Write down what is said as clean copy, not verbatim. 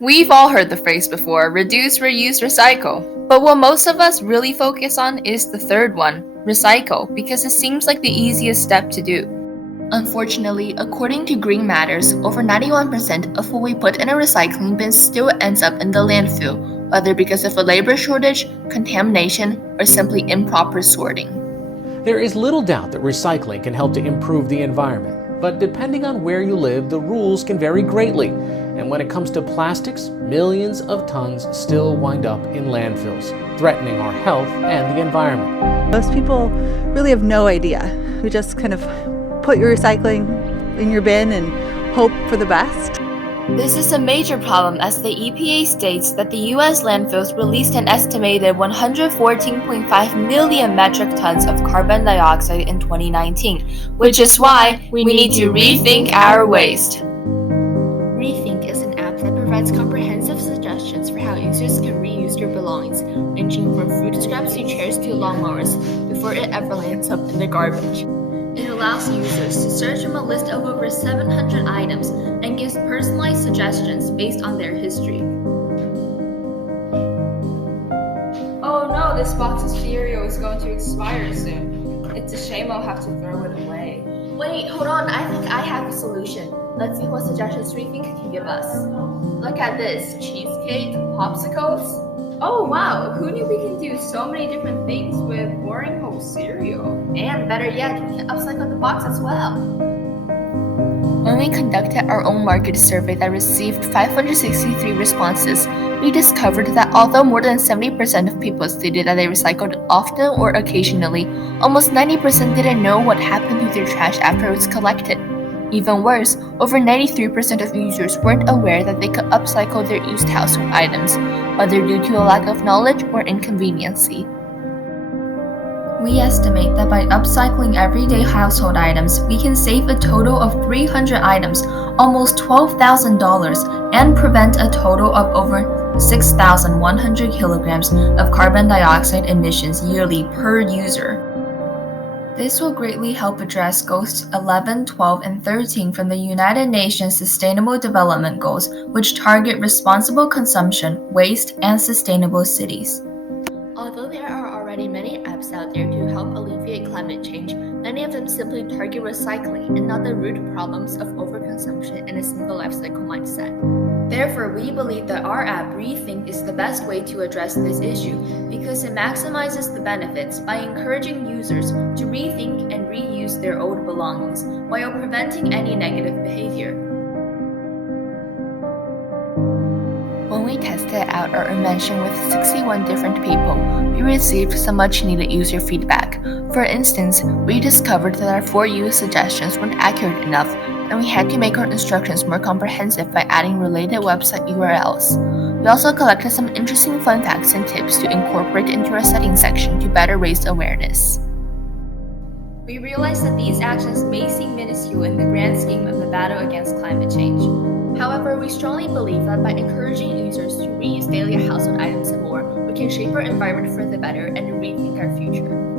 We've all heard the phrase before, reduce, reuse, recycle. But what most of us really focus on is the third one, recycle, because it seems like the easiest step to do. Unfortunately, according to Green Matters, over 91% of what we put in a recycling bin still ends up in the landfill, whether because of a labor shortage, contamination, or simply improper sorting. There is little doubt that recycling can help to improve the environment, but depending on where you live, the rules can vary greatly. And when it comes to plastics, millions of tons still wind up in landfills, threatening our health and the environment. Most people really have no idea. We just kind of put your recycling in your bin and hope for the best. This is a major problem as the EPA states that the US landfills released an estimated 114.5 million metric tons of carbon dioxide in 2019, which is why we need to rethink our waste. Rethink is an app that provides comprehensive suggestions for how users can reuse their belongings, ranging from food scraps to chairs to lawnmowers, before it ever lands up in the garbage. It allows users to search from a list of over 700 items and gives personalized suggestions based on their history. Oh no, this box of cereal is going to expire soon. It's a shame I'll have to throw it away. Wait, hold on, I think I have a solution. Let's see what suggestions Rethink can give us. Look at this, cheesecake, popsicles. Oh wow, who knew we can do so many different things with boring whole cereal? And better yet, we can upcycle the box as well. When we conducted our own market survey that received 563 responses, we discovered that although more than 70% of people stated that they recycled often or occasionally, almost 90% didn't know what happened to their trash after it was collected. Even worse, over 93% of users weren't aware that they could upcycle their used household items, whether due to a lack of knowledge or inconveniency. We estimate that by upcycling everyday household items, we can save a total of 300 items, almost $12,000, and prevent a total of over 6,100 kilograms of carbon dioxide emissions yearly per user. This will greatly help address Goals 11, 12, and 13 from the United Nations Sustainable Development Goals, which target responsible consumption, waste, and sustainable cities. Although there are already many apps out there to help alleviate climate change, many of them simply target recycling and not the root problems of overconsumption and a single life cycle mindset. Therefore, we believe that our app Rethink is the best way to address this issue because it maximizes the benefits by encouraging users to rethink and reuse their old belongings while preventing any negative behavior. When we tested out our invention with 61 different people, we received some much-needed user feedback. For instance, we discovered that our for-you suggestions weren't accurate enough, and we had to make our instructions more comprehensive by adding related website URLs. We also collected some interesting fun facts and tips to incorporate into our settings section to better raise awareness. We realize that these actions may seem minuscule in the grand scheme of the battle against climate change. However, we strongly believe that by encouraging users to reuse daily household items and more, we can shape our environment for the better and rethink our future.